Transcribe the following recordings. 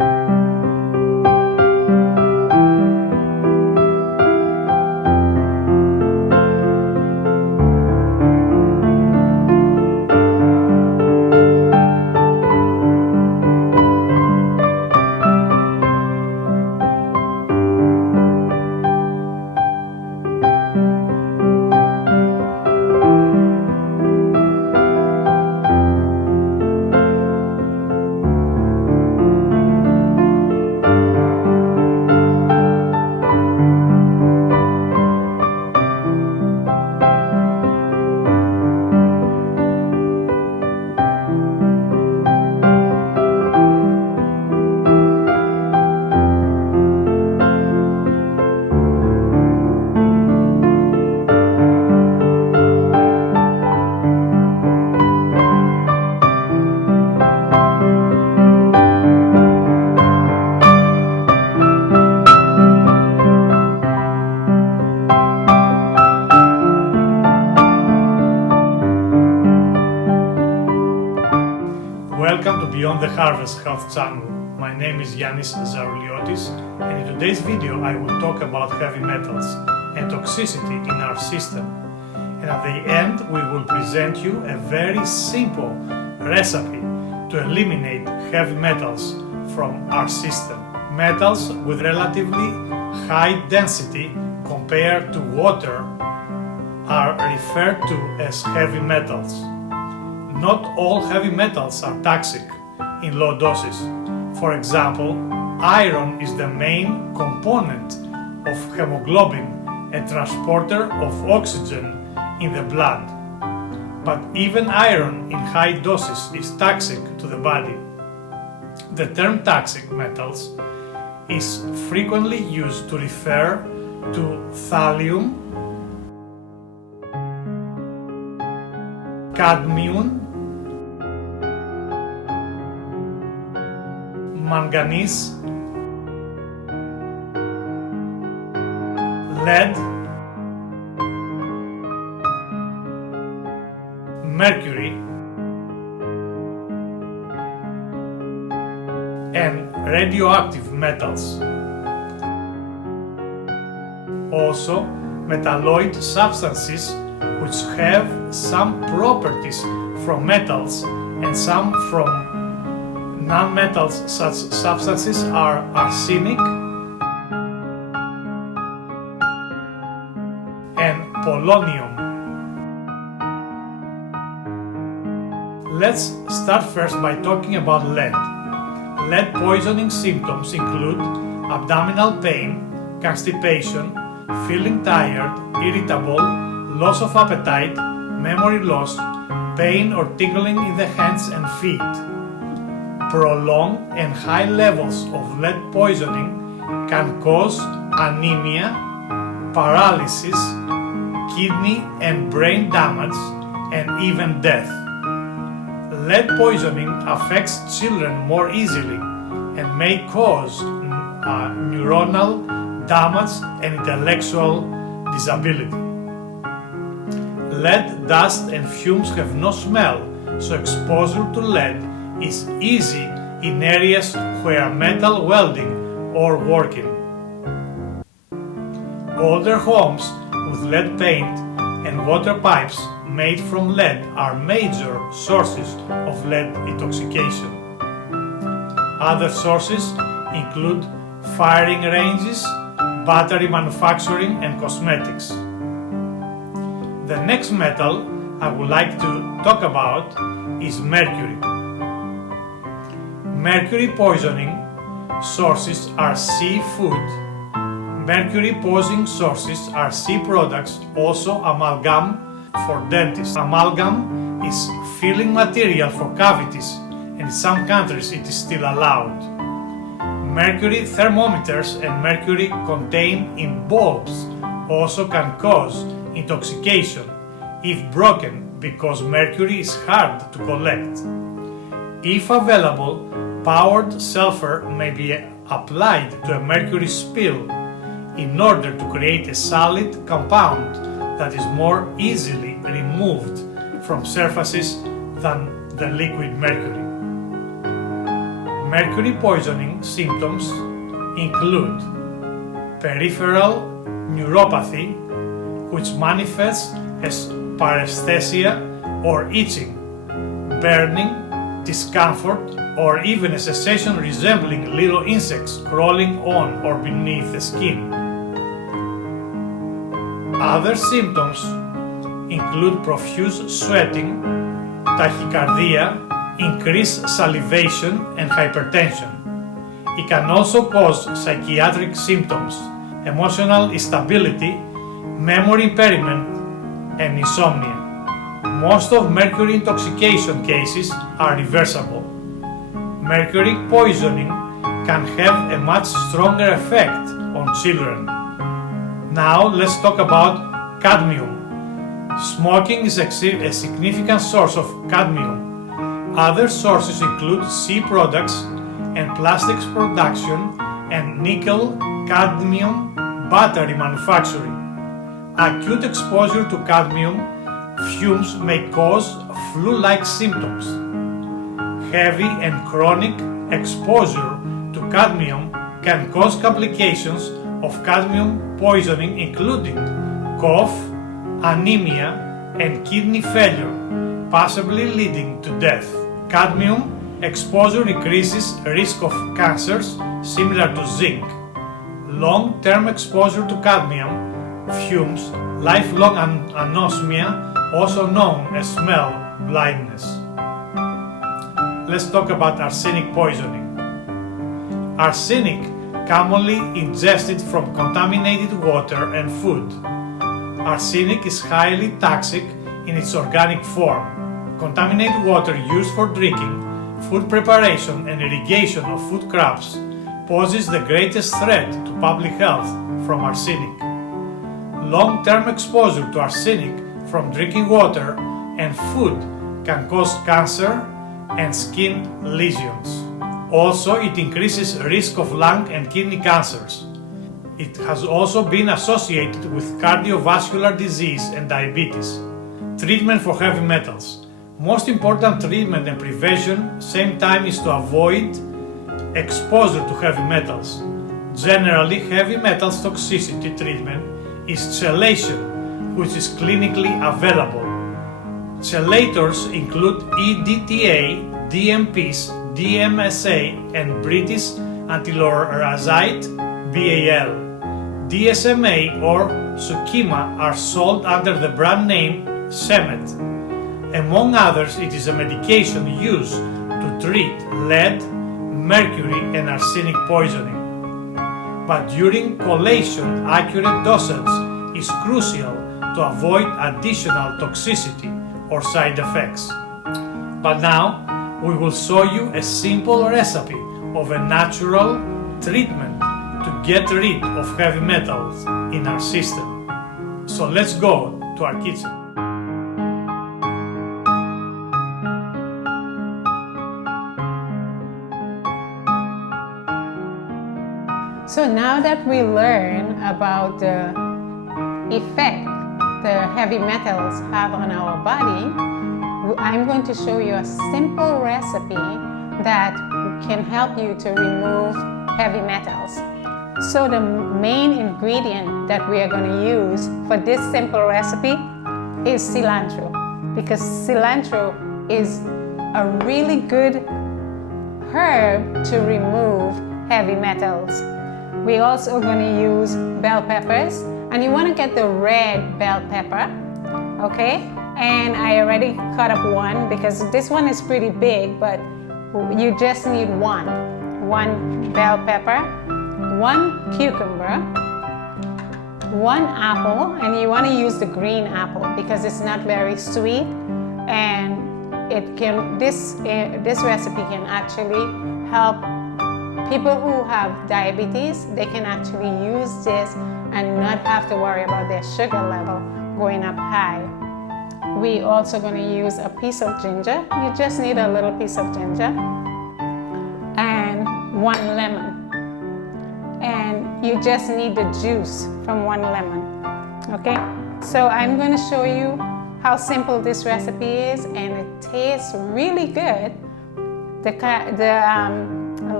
Welcome to Beyond the Harvest Health Channel. My name is Yannis Zarouliotis, and in today's video I will talk about heavy metals and toxicity in our system. And at the end we will present you a very simple recipe to eliminate heavy metals from our system. Metals with relatively high density compared to water are referred to as heavy metals. Not all heavy metals are toxic in low doses. For example, iron is the main component of hemoglobin, a transporter of oxygen in the blood. But even iron in high doses is toxic to the body. The term toxic metals is frequently used to refer to thallium, cadmium, manganese, lead, mercury, and radioactive metals. Also, metalloid substances which have some properties from metals and some from non-metals. Such substances are arsenic and polonium. Let's start first by talking about lead. Lead poisoning symptoms include abdominal pain, constipation, feeling tired, irritable, loss of appetite, memory loss, pain or tingling in the hands and feet. Prolonged and high levels of lead poisoning can cause anemia, paralysis, kidney and brain damage, and even death. Lead poisoning affects children more easily and may cause neuronal damage and intellectual disability. Lead, dust and fumes have no smell, so exposure to lead is easy in areas where metal welding or working. Older homes with lead paint and water pipes made from lead are major sources of lead intoxication. Other sources include firing ranges, battery manufacturing, and cosmetics. The next metal I would like to talk about is mercury. Mercury poisoning sources are seafood. Mercury poisoning sources are sea products, also amalgam for dentists. Amalgam is filling material for cavities, and in some countries it is still allowed. Mercury thermometers and mercury contained in bulbs also can cause intoxication if broken, because mercury is hard to collect. If available, powdered sulfur may be applied to a mercury spill in order to create a solid compound that is more easily removed from surfaces than the liquid mercury. Mercury poisoning symptoms include peripheral neuropathy, which manifests as paresthesia or itching, burning, discomfort, or even a sensation resembling little insects crawling on or beneath the skin. Other symptoms include profuse sweating, tachycardia, increased salivation, and hypertension. It can also cause psychiatric symptoms, emotional instability, memory impairment, and insomnia. Most of mercury intoxication cases are reversible. Mercury poisoning can have a much stronger effect on children. Now let's talk about cadmium. Smoking is a significant source of cadmium. Other sources include sea products and plastics production and nickel-cadmium battery manufacturing. Acute exposure to cadmium fumes may cause flu-like symptoms. Heavy and chronic exposure to cadmium can cause complications of cadmium poisoning, including cough, anemia, and kidney failure, possibly leading to death. Cadmium exposure increases risk of cancers similar to zinc. Long-term exposure to cadmium fumes, lifelong anosmia, also known as smell blindness. Let's talk about arsenic poisoning. Arsenic commonly ingested from contaminated water and food. Arsenic is highly toxic in its organic form. Contaminated water used for drinking, food preparation, and irrigation of food crops poses the greatest threat to public health from arsenic. Long-term exposure to arsenic from drinking water and food can cause cancer and skin lesions. Also, it increases risk of lung and kidney cancers. It has also been associated with cardiovascular disease and diabetes. Treatment for heavy metals. Most important treatment and prevention same time is to avoid exposure to heavy metals. Generally, heavy metals toxicity treatment is chelation, which is clinically available. Chelators include EDTA, DMPs, DMSA, and British antilorazite BAL. DSMA or Sukima are sold under the brand name Semet. Among others, it is a medication used to treat lead, mercury, and arsenic poisoning. But during collation, accurate dosage is crucial to avoid additional toxicity or side effects. But now, we will show you a simple recipe of a natural treatment to get rid of heavy metals in our system. So let's go to our kitchen. So now that we learn about the effect the heavy metals have on our body, I'm going to show you a simple recipe that can help you to remove heavy metals. So the main ingredient that we are going to use for this simple recipe is cilantro, because cilantro is a really good herb to remove heavy metals. We're also going to use bell peppers, and you want to get the red bell pepper, okay? And I already cut up one because this one is pretty big, but you just need one bell pepper, one cucumber, one apple, and you want to use the green apple because it's not very sweet, and this recipe can actually help people who have diabetes. They can actually use this and not have to worry about their sugar level going up high. We're also going to use a piece of ginger. You just need a little piece of ginger and one lemon. And you just need the juice from one lemon. Okay? So I'm going to show you how simple this recipe is, and it tastes really good. The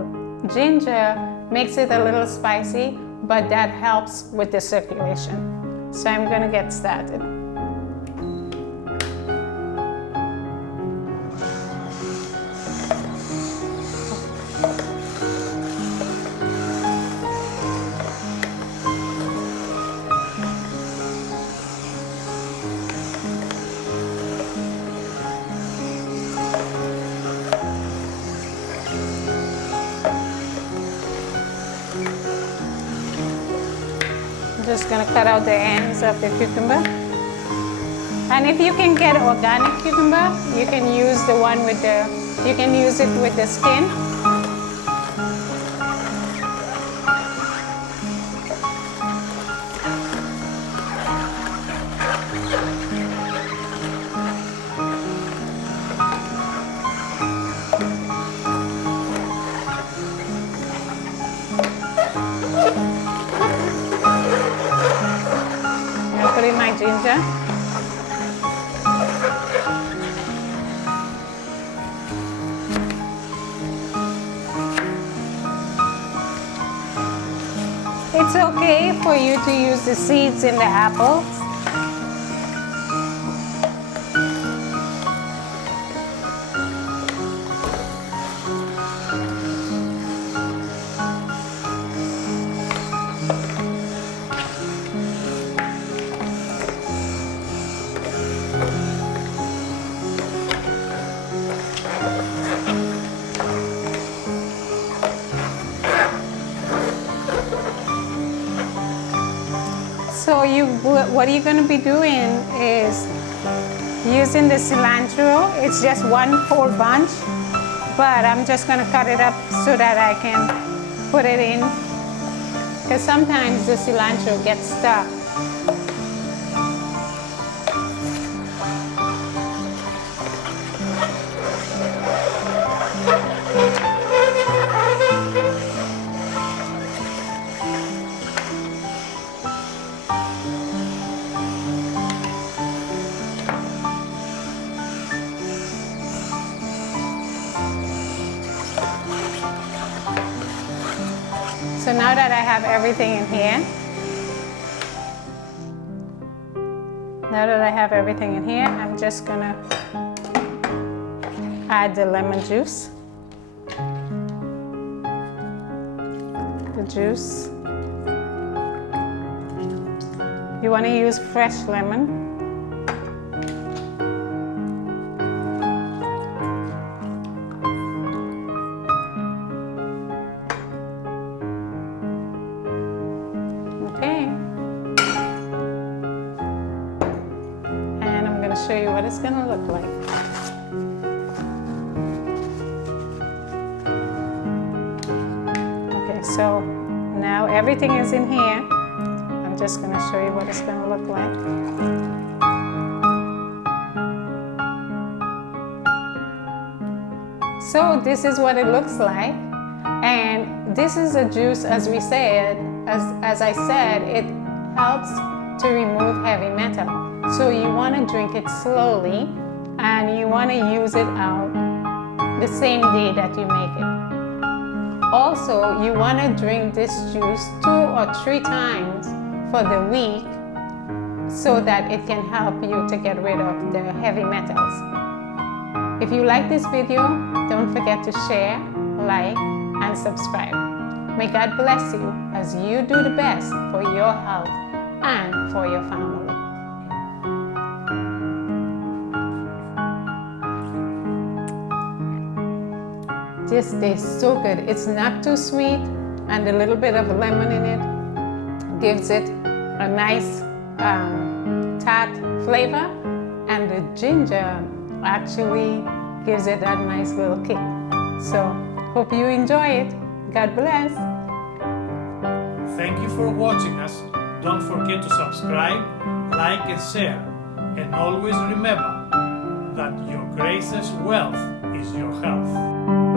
ginger makes it a little spicy, but that helps with the circulation. So I'm gonna get started. I'm just gonna cut out the ends of the cucumber. And if you can get organic cucumber, you can use the one with the, you can use it with the skin. Put in my ginger. It's okay for you to use the seeds in the apples. So what you're going to be doing is using the cilantro. It's just one whole bunch, but I'm just going to cut it up so that I can put it in, because sometimes the cilantro gets stuck. So now that I have everything in here, I'm just gonna add the lemon juice. The juice. You want to use fresh lemon. Show you what it's going to look like. Okay, so now everything is in here. I'm just going to show you what it's going to look like. So this is what it looks like, and this is a juice, as we said, as I said, it helps to remove heavy metal. So you want to drink it slowly, and you want to use it out the same day that you make it. Also, you want to drink this juice 2 or 3 times for the week so that it can help you to get rid of the heavy metals. If you like this video, don't forget to share, like, and subscribe. May God bless you as you do the best for your health and for your family. This tastes so good. It's not too sweet, and a little bit of lemon in it gives it a nice tart flavor, and the ginger actually gives it that nice little kick. So hope you enjoy it. God bless. Thank you for watching us. Don't forget to subscribe, like and share, and always remember that your greatest wealth is your health.